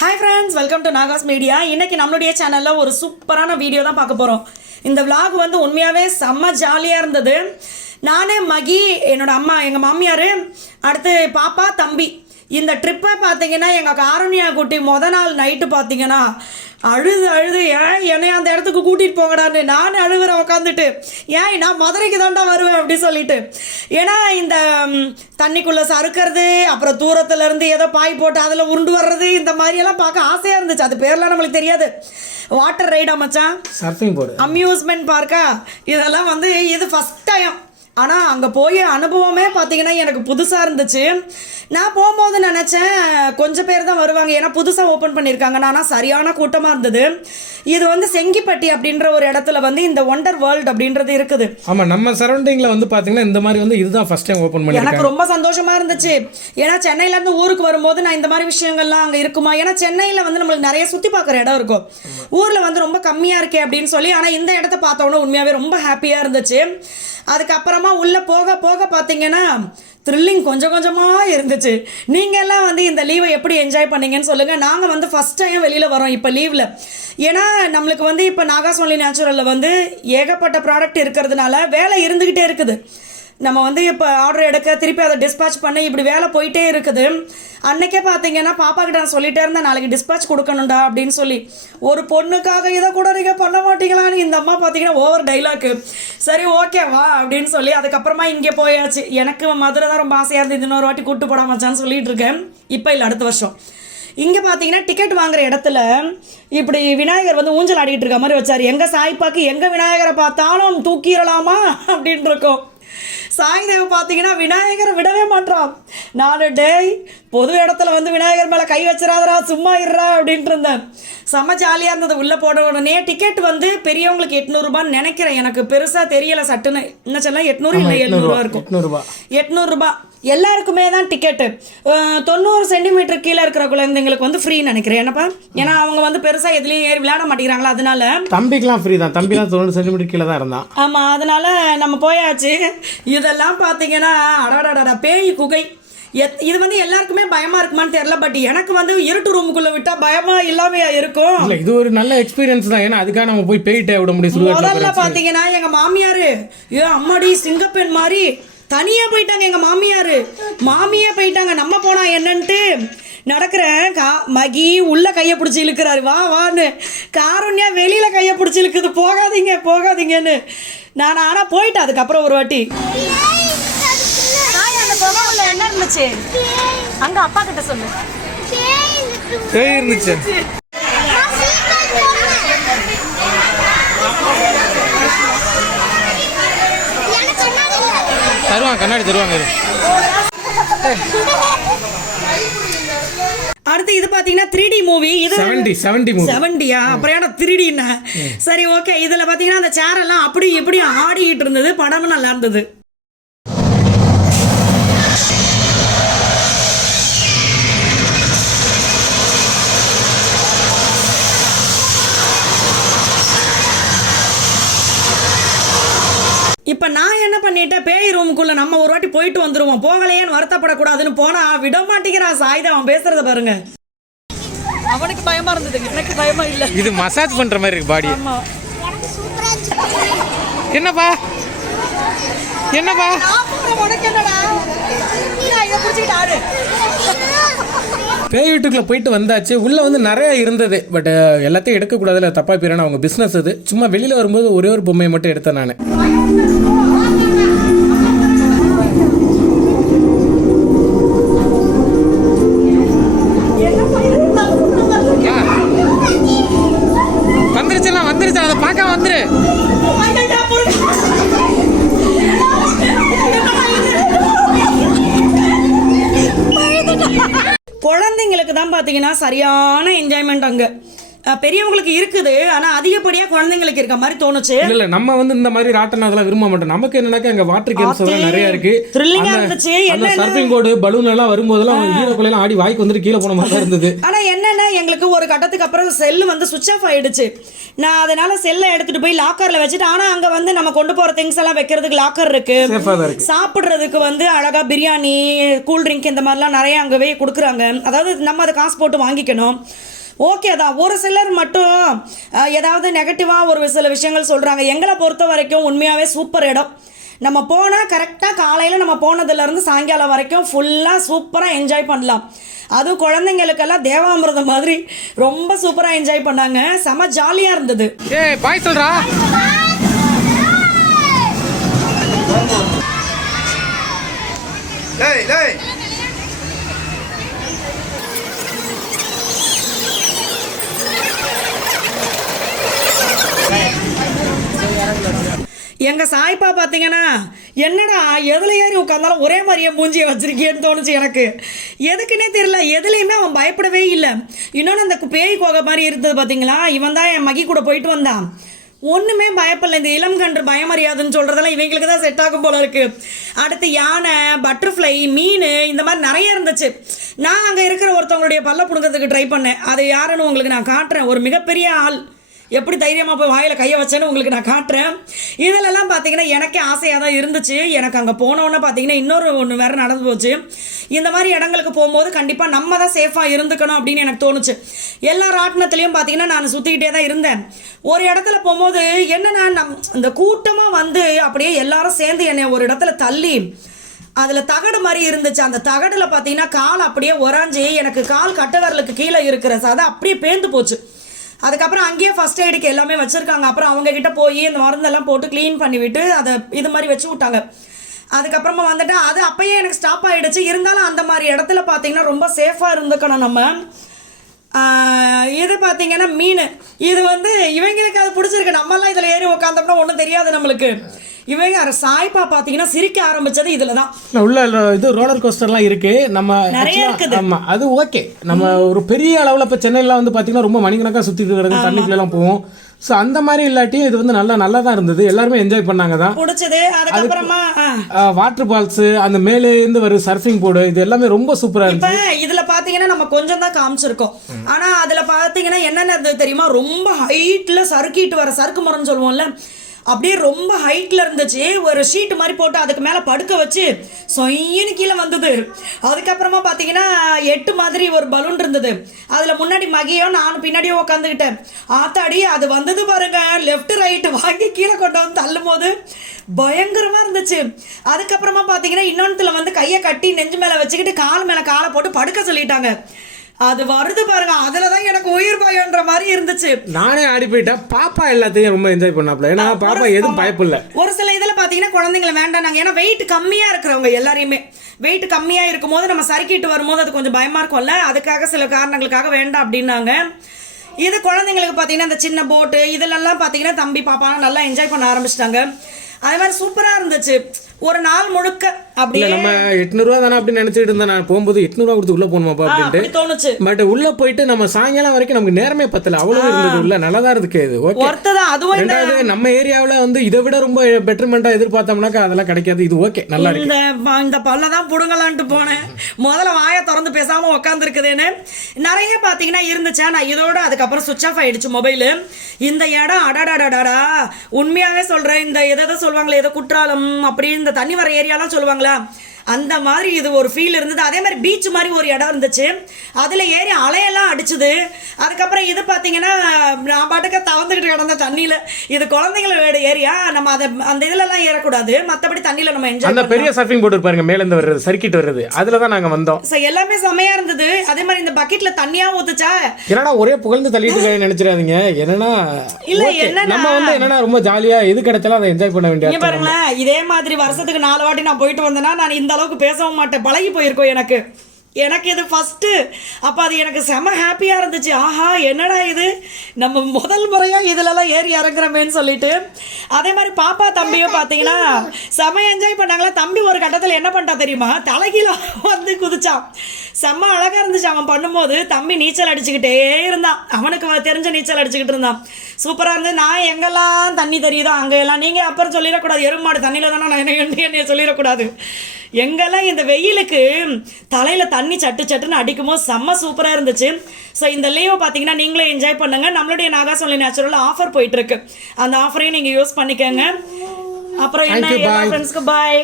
Hi friends, welcome to Nahash media. இன்றைக்கி நம்மளுடைய சேனலில் ஒரு சூப்பரான வீடியோ தான் பார்க்க போகிறோம். இந்த விலாக் வந்து உண்மையாகவே செம்ம ஜாலியாக இருந்தது. நானே மகி, என்னோடய அம்மா, எங்கள் மாமியார், அடுத்து பாப்பா, தம்பி. இந்த ட்ரிப்பை பார்த்தீங்கன்னா எங்கள் காரணியா குட்டி நாள் நைட்டு பார்த்தீங்கன்னா அழுது என்னை அந்த இடத்துக்கு கூட்டிகிட்டு போங்கடான்னு நான் அழுகுறேன் உட்காந்துட்டு. நான் மதுரைக்கு தாண்டா வருவேன் அப்படி சொல்லிட்டு. ஏன்னா இந்த தண்ணிக்குள்ளே சறுக்கிறது, அப்புறம் தூரத்துலேருந்து ஏதோ பாய் போட்டு அதில் உருண்டு வர்றது, இந்த மாதிரியெல்லாம் பார்க்க ஆசையாக இருந்துச்சு. அது பேர்லாம் நம்மளுக்கு தெரியாது. வாட்டர் ரைடா மச்சான், சர்ஃபிங் போர்டு, அம்யூஸ்மெண்ட் பார்க்கா, இதெல்லாம் வந்து இது ஃபஸ்ட் டைம். ஆனால் அங்கே போய் அனுபவமே பார்த்தீங்கன்னா எனக்கு புதுசாக இருந்துச்சு. நான் போகும்போது நினச்சேன் கொஞ்சம் பேர் தான் வருவாங்க, ஏன்னா புதுசாக ஓப்பன் பண்ணியிருக்காங்க. ஆனால் சரியான கூட்டமாக இருந்தது. இது வந்து செங்கிப்பட்டி அப்படின்ற ஒரு இடத்துல வந்து இந்த ஒண்டர் வேர்ல்டு அப்படின்றது இருக்குது. ஆமாம், நம்ம சரௌண்டிங்கில் வந்து பார்த்தீங்கன்னா இந்த மாதிரி வந்து இதுதான் ஃபஸ்ட் டைம் ஓப்பன் பண்ணி எனக்கு ரொம்ப சந்தோஷமாக இருந்துச்சு. ஏன்னா சென்னையிலேருந்து ஊருக்கு வரும்போது நான் இந்த மாதிரி விஷயங்கள்லாம் அங்கே இருக்குமா, ஏன்னா சென்னையில் வந்து நம்மளுக்கு நிறைய சுற்றி பார்க்குற இடம் இருக்கும், ஊரில் வந்து ரொம்ப கம்மியாக இருக்கே அப்படின்னு சொல்லி. ஆனால் இந்த இடத்த பார்த்தோன்னா உண்மையாகவே ரொம்ப ஹாப்பியாக இருந்துச்சு. அதுக்கப்புறமா உள்ளே போக போக பார்த்தீங்கன்னா த்ரில்லிங் கொஞ்சம் கொஞ்சமாக இருந்துச்சு. நீங்கள் எல்லாம் வந்து இந்த லீவை எப்படி என்ஜாய் பண்ணீங்கன்னு சொல்லுங்கள். நாங்கள் வந்து ஃபஸ்ட் டைம் வெளியில் வரோம் இப்போ லீவில். ஏன்னா நம்மளுக்கு வந்து இப்போ நாகாஸ் ஒன்லி நேச்சுரலில் வந்து ஏகப்பட்ட ப்ராடக்ட் இருக்கிறதுனால வேலை இருந்துக்கிட்டே இருக்குது. நம்ம வந்து இப்போ ஆர்டர் எடுக்க, திருப்பி அதை டிஸ்பேச் பண்ணி, இப்படி வேலை போயிட்டே இருக்குது. அன்றைக்கே பார்த்தீங்கன்னா பாப்பா கிட்ட நான் சொல்லிட்டே இருந்தேன், நாளைக்கு டிஸ்பேச் கொடுக்கணும்டா அப்படின்னு சொல்லி. ஒரு பொண்ணுக்காக இதை கூட நீங்கள் பண்ண மாட்டீங்களான்னு இந்த அம்மா பார்த்தீங்கன்னா ஓவர் டைலாக்கு. சரி ஓகே வா அப்படின்னு சொல்லி அதுக்கப்புறமா இங்கே போயாச்சு. எனக்கு மதுரை தான் ரொம்ப ஆசையாக இருந்தது, இன்னொரு வாட்டி கூப்பிட்டு போட மச்சான்னு சொல்லிட்டு இருக்கேன். இப்போ இல்லை, அடுத்த வருஷம். இங்கே பார்த்தீங்கன்னா டிக்கெட் வாங்குற இடத்துல இப்படி விநாயகர் வந்து ஊஞ்சல் ஆடிக்கிட்டு இருக்க மாதிரி வச்சார். எங்கள் சாய்ப்பாக்கு எங்கே விநாயகரை பார்த்தாலும் தூக்கிடலாமா அப்படின்னு இருக்கும். சாய்தேவ பார்த்தீங்கன்னா விநாயகரை விடவே மாட்டான். நான் டேய் பொது இடத்துல வந்து விநாயகர் மேலே கை வச்சிடாதரா, சும்மா இருறா அப்படின்ட்டு இருந்தேன். செம்ம ஜாலியாக இருந்தது. உள்ளே போட உடனே டிக்கெட் வந்து பெரியவங்களுக்கு 800 நினைக்கிறேன், எனக்கு பெருசாக தெரியலை. சட்டுன்னு என்ன சொல்லலாம், 800 இல்லை 700 இருக்கும். 800 எல்லாருக்குமே தான் டிக்கெட்டு. 90 சென்டிமீட்டர் கீழே இருக்கிற குழந்தைங்களுக்கு வந்து ஃப்ரீ நினைக்கிறேன். என்னப்பா, ஏன்னா அவங்க வந்து பெருசாக எதுலேயும் ஏறி விளையாட மாட்டேங்கிறாங்களா, அதனால. தம்பிக்கெலாம் ஃப்ரீ தான், தம்பி தான் 90 சென்டிமீட்டர் கீழே தான் இருந்தான். ஆமாம், அதனால நம்ம போயாச்சு. இதெல்லாம் பார்த்தீங்கன்னா அடாடாடா பேய் குகை. இது வந்து எல்லாருக்குமே பயமா இருக்குமான்னு தெரியல, பட் எனக்கு வந்து இருட்டு ரூமுக்குள்ள விட்டா பயமா இல்லாம இருக்கும். இல்ல, இது ஒரு நல்ல எக்ஸ்பீரியன்ஸ் தான். ஏன்னா அதுக்காக நம்ம போய் பேயிட்டே விட முடியும். முதல்ல பாத்தீங்கன்னா எங்க மாமியாரு அம்மாடி சிங்கப்பெண் மாதிரி தனியா போயிட்டாங்க. எங்க மாமியே போயிட்டாங்க. நம்ம போனா என்னன்ட்டு நடக்கிறேன். மகி உள்ள கையை பிடிச்சி இழுக்கிறாரு, வா வான்னு. காரண்யா வெளியில கையை பிடிச்சி இழுக்குது, போகாதீங்கன்னு. நான் ஆனா போயிட்டேன். அதுக்கப்புறம் ஒரு வாட்டி என்ன இருந்துச்சு அங்க, அப்பா கிட்ட சொல்லு. இருந்துச்சு தருவாங்க, கண்ணாடி தருவாங்க. அடுத்து இது பாத்தீங்கன்னா 3D மூவி. இது 70 அப்புறம் ஏன்னா 3Dன்னா சரி ஓகே. இதுல பாத்தீங்கன்னா அந்த சேர் எல்லாம் அப்படி இப்படி ஆடிக்கிட்டு இருந்தது. படமும் நல்லா இருந்தது. இப்போ நான் என்ன பண்ணிட்டேன், பேய் ரூமுக்குள்ளே நம்ம ஒரு வாட்டி போயிட்டு வந்துடுவோம், போகலையேன்னு வருத்தப்படக்கூடாதுன்னு போனால் விட மாட்டேங்கிறான் சாய்தா. அவன் பேசுறத பாருங்க. அவனுக்கு பயமா இருந்தது, எனக்கு பயமா இல்லை. இது மசாஜ் பண்ணுற மாதிரி இருக்கு பாடி. என்னப்பா உனக்கு என்னடா, இதை பிடிச்சிக்கிட்டு ஆடு. பேய் வீட்டுக்குள்ளே போயிட்டு வந்தாச்சு. உள்ளே வந்து நிறையா இருந்தது, பட் எல்லாத்தையும் எடுக்கக்கூடாதுல, தப்பாக போயிடணும். அவங்க பிஸ்னஸ் அது. சும்மா வெளியில் வரும்போது ஒரே ஒரு பொம்மையை மட்டும் எடுத்தேன் நான். வந்துருச்சு, அதை பார்க்க வந்துரு. குழந்தைங்களுக்கு தான் பார்த்தீங்கன்னா சரியான என்ஜாய்மெண்ட் அங்கே. பெரியவங்களுக்கு இருக்குது, ஆனால் அதிகப்படியாக குழந்தைங்களுக்கு இருக்க மாதிரி தோணுச்சு. இல்லை, நம்ம வந்து இந்த மாதிரி ராட்டம் அதெல்லாம் விரும்ப மாட்டோம். நமக்கு என்னன்னாக்கா அங்கே வாட்டர் கேம்ஸ் எல்லாம் நிறைய இருக்கு, த்ரில்லிங்காக இருந்துச்சு. அந்த சர்ஃபிங் போர்டு, பலூன் எல்லாம் வரும்போதெல்லாம் ஹீரோக்குள்ள ஆடி வாய்க்கு வந்துட்டு கீழே போன மாதிரி தான் இருந்தது. ஆனால் என்னென்ன எங்களுக்கு ஒரு கட்டத்துக்கு அப்புறம் செல்லு வந்து சுவிட்ச் ஆஃப் ஆகிடுச்சு. நான் அதனால் செல்லை எடுத்துகிட்டு போய் லாக்கரில் வச்சுட்டு, ஆனால் அங்கே வந்து நம்ம கொண்டு போகிற திங்ஸ் எல்லாம் வைக்கிறதுக்கு லாக்கர் இருக்குது, சாப்பிட்றதுக்கு வந்து அழகாக பிரியாணி கூல்ட்ரிங்க் இந்த மாதிரிலாம் நிறைய அங்கேவே கொடுக்குறாங்க. அதாவது நம்ம அதை காசு போட்டு வாங்கிக்கணும். ஓகே தான். ஒரு சிலர் மட்டும் ஏதாவது நெகட்டிவாக ஒரு சில விஷயங்கள் சொல்கிறாங்க. எங்களை பொறுத்த வரைக்கும் உண்மையாகவே சூப்பர் இடம். நம்ம போனால் கரெக்டாக காலையில் நம்ம போனதுலேருந்து சாயங்காலம் வரைக்கும் ஃபுல்லாக சூப்பராக என்ஜாய் பண்ணலாம். அதுவும் குழந்தைங்களுக்கெல்லாம் தேவாமிர்தம் மாதிரி ரொம்ப சூப்பராக என்ஜாய் பண்ணாங்க. செம ஜாலியாக இருந்தது. பாய் சொல்றா. எங்கள் சாய்ப்பா பார்த்தீங்கன்னா, என்னடா எதில் ஏறி உட்காந்தாலும் ஒரே மாதிரியே மூஞ்சியை வச்சிருக்கேன்னு தோணுச்சு எனக்கு. எதுக்குன்னே தெரியல, எதுலேயுமே அவன் பயப்படவே இல்லை. இன்னொன்று அந்த பேய் கோகை மாதிரி இருந்தது பார்த்தீங்களா, இவன் தான் என் மகி கூட போயிட்டு வந்தான். ஒன்றுமே பயப்படல. இந்த இளம் கன்று பயமறியாதுன்னு சொல்கிறதெல்லாம் இவங்களுக்கு தான் செட் ஆகும் போல இருக்குது. அடுத்து யானை, பட்டர்ஃப்ளை, மீன் இந்த மாதிரி நிறைய இருந்துச்சு. நான் அங்கே இருக்கிற ஒருத்தவங்களுடைய பல்ல பிடுங்கிறதுக்கு ட்ரை பண்ணேன். அது யாருன்னு உங்களுக்கு நான் காட்டுறேன். ஒரு மிகப்பெரிய ஆள் எப்படி தைரியமாக போய் வாயில் கையை வச்சேன்னு உங்களுக்கு நான் காட்டுறேன். இதிலெல்லாம் பார்த்தீங்கன்னா எனக்கே ஆசையாக தான் இருந்துச்சு. எனக்கு அங்கே போனோன்னே பார்த்தீங்கன்னா இன்னொரு ஒன்று வேறு நடந்து போச்சு. இந்த மாதிரி இடங்களுக்கு போகும்போது கண்டிப்பாக நம்ம தான் சேஃபாக இருந்துக்கணும் அப்படின்னு எனக்கு தோணுச்சு. எல்லா ராட்டினத்துலேயும் பார்த்தீங்கன்னா நான் சுற்றிக்கிட்டே தான் இருந்தேன். ஒரு இடத்துல போகும்போது என்னன்னா, இந்த கூட்டமாக வந்து அப்படியே எல்லாரும் சேர்ந்து என்னை ஒரு இடத்துல தள்ளி அதில் தகடு மாதிரி இருந்துச்சு. அந்த தகடில் பார்த்தீங்கன்னா கால் அப்படியே உறைஞ்சி எனக்கு கால் கட்டை விரலுக்கு கீழே இருக்கிற சதை அப்படியே பேந்து போச்சு. அதுக்கப்புறம் அங்கேயே ஃபஸ்ட் எய்டுக்கு எல்லாமே வச்சுருக்காங்க. அப்புறம் அவங்கக்கிட்ட போய் இந்த மருந்தெல்லாம் போட்டு க்ளீன் பண்ணிவிட்டு அதை இது மாதிரி வச்சு விட்டாங்க. அதுக்கப்புறமா வந்துட்டு அது அப்போயே எனக்கு ஸ்டாப் ஆகிடுச்சு. இருந்தாலும் அந்த மாதிரி இடத்துல பார்த்தீங்கன்னா ரொம்ப சேஃபாக இருந்துக்கணும் நம்ம. இது பார்த்தீங்கன்னா மீன், இது வந்து இவங்களுக்கு அது பிடிச்சிருக்கு. நம்மலாம் இதில் ஏறி உட்காந்தோம்னா ஒன்றும் தெரியாது நம்மளுக்கு. இவங்க சாய்ப்பா பார்த்தீங்கன்னா சிரிக்க ஆரம்பிச்சது இதில் தான். உள்ள இது ரோலர் கோஸ்டர்லாம் இருக்கு. நம்ம நிறைய இருக்குது. ஆமாம், அது ஓகே. நம்ம ஒரு பெரிய அளவில் இப்போ சென்னையில் வந்து பார்த்தீங்கன்னா ரொம்ப மணிக்கணக்காக சுற்றிட்டு இருக்கிறது, தண்ணிக்குள்ளெல்லாம் போவோம். ஸோ அந்த மாதிரி இல்லாட்டியும் இது வந்து நல்லா தான் இருந்தது. எல்லாருமே என்ஜாய் பண்ணாங்க தான். பிடிச்சது. அதுக்கப்புறமா வாட்டர் ஃபால்ஸு, அந்த மேலேருந்து வர சர்ஃபிங் போர்டு, இது எல்லாமே ரொம்ப சூப்பராக இருந்துச்சு. இப்போ இதில் பார்த்தீங்கன்னா நம்ம கொஞ்சம் தான் காமிச்சிருக்கோம். ஆனால் அதில் பார்த்தீங்கன்னா என்னென்ன தெரியுமா, ரொம்ப ஹைட்டில் சறுக்கிட்டு வர சறுக்கு மரம்னு சொல்லுவோம்ல, அப்படியே ரொம்ப ஹைட்டில் இருந்துச்சு. ஒரு ஷீட்டு மாதிரி போட்டு அதுக்கு மேலே படுக்க வச்சு சொயின்னு கீழே வந்தது. அதுக்கப்புறமா பார்த்தீங்கன்னா 8 மாதிரி ஒரு பலூன் இருந்தது. அதில் முன்னாடி மகியோ நானும் பின்னாடியோ உட்காந்துக்கிட்டேன். ஆத்தாடி அது வந்தது பாருங்க, லெஃப்ட் ரைட்டு வாங்கி கீழே கொண்டு வந்து தள்ளும் போது பயங்கரமாக இருந்துச்சு. அதுக்கப்புறமா பார்த்தீங்கன்னா இன்னொன்றுல வந்து கையை கட்டி நெஞ்சு மேலே வச்சுக்கிட்டு கால் மேலே காலை போட்டு படுக்க சொல்லிட்டாங்க. அது வருது பாருங்க, அதில் தான் எனக்கு உயிர் பயம்ன்ற மாதிரி இருந்துச்சு. நானே ஆடி போயிட்டேன். பாப்பா எல்லாத்தையும் ரொம்ப என்ஜாய் பண்ணாப்ல. ஏன்னா பாப்பா எதுவும் பயப்பில்லை. ஒரு சில இதில் பார்த்தீங்கன்னா குழந்தைங்களை வேண்டாம். ஏன்னா வெயிட் கம்மியாக இருக்கிறவங்க எல்லாரையுமே வெயிட் கம்மியாக இருக்கும் போது நம்ம சறுக்கிட்டு வரும்போது அது கொஞ்சம் பயமாக இருக்கும்ல, அதுக்காக சில காரணங்களுக்காக வேண்டாம் அப்படின்னாங்க. இது குழந்தைங்களுக்கு பார்த்தீங்கன்னா இந்த சின்ன போட்டு இதிலெல்லாம் பார்த்தீங்கன்னா தம்பி பாப்பா நல்லா என்ஜாய் பண்ண ஆரம்பிச்சிட்டாங்க. அது மாதிரி சூப்பராக இருந்துச்சு. ஒரு நாள் முழுக்க அப்படியே நம்ம 800 ரூபா தானே அப்படின்னு நினைச்சிட்டு இருந்தேன். நான் போகும்போது 800 ரூபா கொடுத்து உள்ள போகணுமாப்பா அப்படின்ட்டு தோணுச்சு. பட் உள்ள போயிட்டு நம்ம சாயங்காலம் வரைக்கும் நமக்கு நேரமே பத்தல. அவ்வளவு இருந்தது உள்ள, நல்லா தான் இருக்கு. இது ஓகே. ரெண்டாவது நம்ம ஏரியாவில் வந்து இதை விட ரொம்ப பெட்டர்மெண்டா எதிர்பார்த்தோம்னாக்கா அதெல்லாம் கிடைக்காது. இது ஓகே, நல்லா இருக்கு. இந்த பல்ல தான் புடுங்கலான்ட்டு போனேன். முதல்ல வாயை திறந்து பேசாம உட்காந்துருக்குதுன்னு நிறைய பார்த்தீங்கன்னா இருந்துச்சா. நான் இதோட அதுக்கப்புறம் சுவிட்ச் ஆஃப் ஆயிடுச்சு மொபைலு. இந்த இடம் அடாடாடாடா உண்மையாவே சொல்றேன். இந்த எதை சொல்லுவாங்களே, ஏதோ குற்றாலம் அப்படி இந்த தண்ணி வர ஏரியாலாம் சொல்லுவாங்களா, அந்த மாதிரி இது ஒரு ஃபீல் இருந்தது. அதே மாதிரி பீச் மாதிரி ஒரு இடம் இருந்துச்சு. அதில் ஏறி அலையெல்லாம் அடிச்சுது. அதுக்கப்புறம் இது பார்த்தீங்கன்னா நான் பாட்டுக்க தவந்துக்கிட்டு கிடந்த தண்ணியில். இது குழந்தைங்களோட ஏரியா, நம்ம அதை அந்த இதிலெல்லாம் ஏறக்கூடாது. மற்றபடி தண்ணியில் நம்ம என்ஜாய் அந்த பெரிய சர்ஃபிங் போர்டு பாருங்க, மேலேருந்து வர்றது சர்க்கிட் வர்றது, அதில் தான் நாங்கள் வந்தோம். ஸோ எல்லாமே செமையாக இருந்தது. அதே மாதிரி இந்த பக்கெட்டில் தண்ணியாக ஊற்றுச்சா, என்னன்னா ஒரே புகழ்ந்து தள்ளிட்டு நினைச்சிடாதீங்க. என்னன்னா இல்லை என்ன நம்ம வந்து என்னன்னா ரொம்ப ஜாலியாக எது கிடைச்சாலும் அதை என்ஜாய் பண்ண வேண்டிய. பாருங்களேன், இதே மாதிரி வருஷத்துக்கு 4 வாட்டி நான் போயிட்டு வந்தேன்னா நான் இந்த அளவுக்கு பேசவும் மாட்டேன். பழகி போயிருக்கோம் எனக்கு இது ஃபஸ்ட்டு. அப்போ அது எனக்கு செம ஹாப்பியாக இருந்துச்சு. ஆஹா என்னடா இது, நம்ம முதல் முறையாக இதிலலாம் ஏறி இறங்குறமேன்னு சொல்லிட்டு. அதே மாதிரி பாப்பா தம்பியும் பார்த்தீங்கன்னா செம என்ஜாய் பண்ணாங்களா. தம்பி ஒரு கட்டத்தில் என்ன பண்ணிட்டா தெரியுமா, தலைகீழ வந்து குதிச்சான். செம்ம அழகாக இருந்துச்சு அவன் பண்ணும்போது. தம்பி நீச்சல் அடிச்சுக்கிட்டே இருந்தான். அவனுக்கு தெரிஞ்ச நீச்சல் அடிச்சுக்கிட்டு இருந்தான். சூப்பராக இருந்தது. நான் எங்கெல்லாம் தண்ணி தெரியுதோ அங்கே எல்லாம், நீங்கள் அப்புறம் சொல்லிடக்கூடாது, எருமாடு தண்ணியில் தானே நான் என்னைய சொல்லிடக்கூடாது. எங்கெல்லாம் இந்த வெயிலுக்கு தலையில் தண்ணி சட்டு சட்டுன்னு அடிக்கும்போது செம்ம சூப்பராக இருந்துச்சு. ஸோ இந்த லீவை பார்த்தீங்கன்னா நீங்களே என்ஜாய் பண்ணுங்கள். நம்மளுடைய நாகாஸ் நேச்சுரல் ஆஃபர் போயிட்டுருக்கு, அந்த ஆஃபரையும் நீங்கள் யூஸ் பண்ணிக்கோங்க. அப்புறம் என்ன, எல்லா ஃப்ரெண்ட்ஸ்க்கு பாய்.